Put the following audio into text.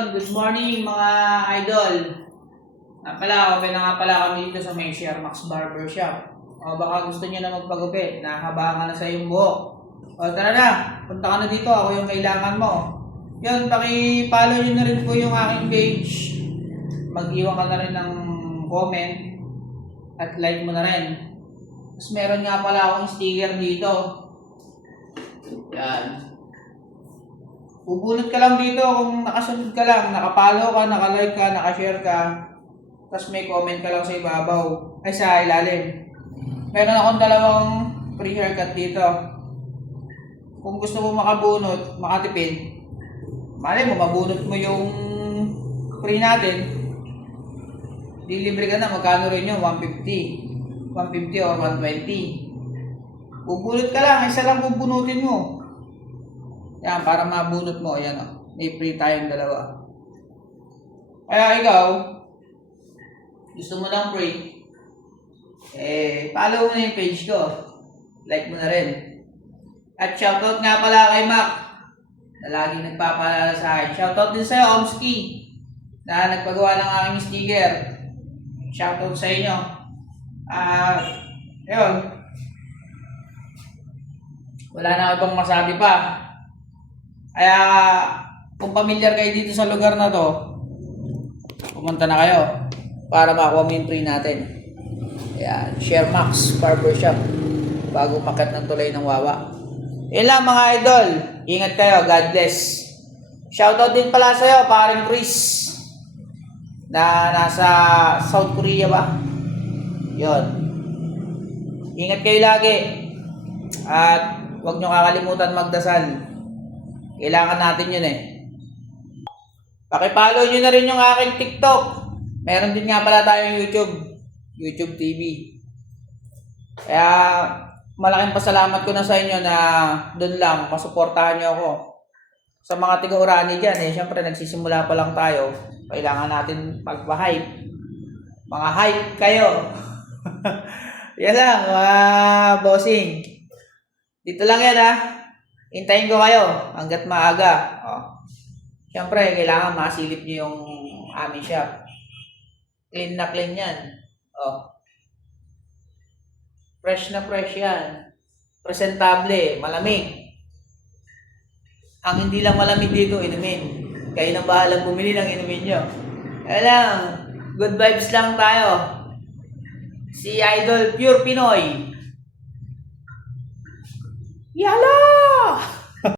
Good morning mga idol. Open na nga pala kami dito sa may Shermax Barbershop. O baka gusto niyo na magpagupit, nakabahan na sa iyong buhok. O tara na, punta ka na dito, ako yung kailangan mo. Yun, paki-follow niyo na rin po yung aking page. Mag-iwan ka na rin ng comment at like mo na rin. Tapos meron nga pala akong sticker dito. Yan. Bubunot ka lang dito kung nakasunod ka lang, nakapollow ka, nakalike ka, nakashare ka, tapos may comment ka lang sa ibabaw, ay sa ilalim. Meron akong dalawang free haircut dito. Kung gusto mo makabunot, makatipid, mali mo, mabunot mo yung free natin, dilibre ka na, magkano rin yun, 150 o 120. Bubunot ka lang, isa lang bubunutin mo. Yan, para mabunot mo, ayan o. May free tayong dalawa. Kaya ikaw, gusto mo lang free, follow mo na yung page ko. Like mo na rin. At shoutout nga pala kay Mac, na lagi nagpapaalala sa akin. Shoutout din sa'yo, Omski, na nagpagawa ng aking sticker. Shoutout sa inyo. Ayun. Wala na ibang masabi pa. Kaya kung pamilyar kayo dito sa lugar na to, pumunta na kayo para makuha mo yung free natin. Ayan, Shermax Barbershop, bago umakyat ng tulay ng Wawa. Yun lang mga idol, ingat kayo, God bless. Shoutout din pala sa'yo, paring Chris, na nasa South Korea ba? Yun. Ingat kayo lagi. At huwag nyo kakalimutan magdasal. Kailangan natin yun Pakipollow nyo na rin yung aking TikTok. Meron din nga pala tayong YouTube TV. Kaya malaking pasalamat ko na sa inyo na doon lang, masuportahan nyo ako. Sa mga tiga-urani dyan syempre nagsisimula pa lang tayo. Kailangan natin pagpa-hype. Mga hype kayo. Yan lang, mga bossing. Dito lang yan Hintayin ko kayo hanggat maaga. Siyempre, kailangan masilip nyo yung aming shop. Clean na clean yan. Fresh na fresh yan. Presentable, malamig. Ang hindi lang malamig dito, inumin. Kayo nang bahalang bumili ng inumin nyo. Kaya lang, good vibes lang tayo. Si Idol Pure Pinoy. Yala!